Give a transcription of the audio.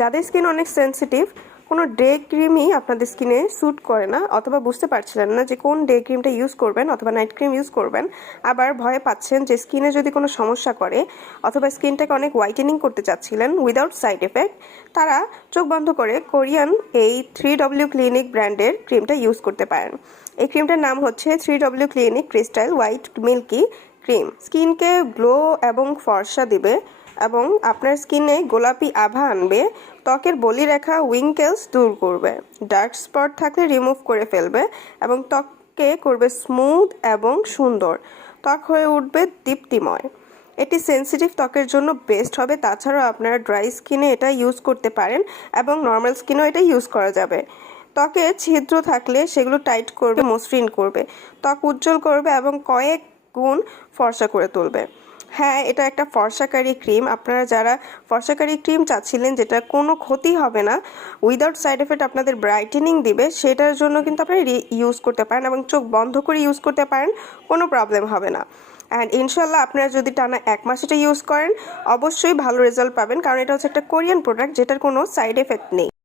যাদের স্কিন অনেক সেন্সিটিভ, কোনো ডে ক্রিমই আপনাদের স্কিনে স্যুট করে না, অথবা বুঝতে পারছিলেন না যে কোন ডে ক্রিমটা ইউজ করবেন অথবা নাইট ক্রিম ইউজ করবেন, আবার ভয়ে পাচ্ছেন যে স্কিনে যদি কোনো সমস্যা করে, অথবা স্কিনটাকে অনেক হোয়াইটেনিং করতে চাচ্ছিলেন উইদাউট সাইড এফেক্ট, তারা চোখ বন্ধ করে কোরিয়ান এই 3W ক্লিনিক ব্র্যান্ডের ক্রিমটা ইউজ করতে পারেন। এই ক্রিমটার নাম হচ্ছে 3W clinic crystal white milky cream. স্কিনকে গ্লো এবং ফর্সা দিবে এবং আপনার স্কিনে গোলাপি আভা আনবে, ত্বকের বলিরেখা উইঙ্কেলস দূর করবে, ডার্ক স্পট থাকলে রিমুভ করে ফেলবে এবং ত্বককে করবে স্মুথ এবং সুন্দর, ত্বক হয়ে উঠবে দীপ্তিময়। এটি সেন্সিটিভ ত্বকের জন্য বেস্ট হবে। তাছাড়াও আপনারা ড্রাই স্কিনে এটা ইউজ করতে পারেন এবং নর্মাল স্কিনেও এটা ইউজ করা যাবে। ত্বকে ছিদ্র থাকলে সেগুলো টাইট করবে, মসৃণ করবে, ত্বক উজ্জ্বল করবে এবং কয়েক গুণ ফর্সা করে তুলবে। হ্যাঁ, এটা একটা ফর্সাকারী ক্রিম। আপনারা যারা ফর্সাকারী ক্রিম চাচ্ছিলেন যেটা কোনো ক্ষতি হবে না, উইদাউট সাইড এফেক্ট আপনাদের ব্রাইটেনিং দিবে, সেটার জন্য কিন্তু আপনারা ইউজ করতে পারেন এবং চোখ বন্ধ করে ইউজ করতে পারেন, কোনো প্রবলেম হবে না। অ্যান্ড ইনশাল্লাহ আপনারা যদি টানা 1 মাস এটা ইউজ করেন, অবশ্যই ভালো রেজাল্ট পাবেন, কারণ এটা হচ্ছে একটা কোরিয়ান প্রোডাক্ট যেটার কোনো সাইড এফেক্ট নেই।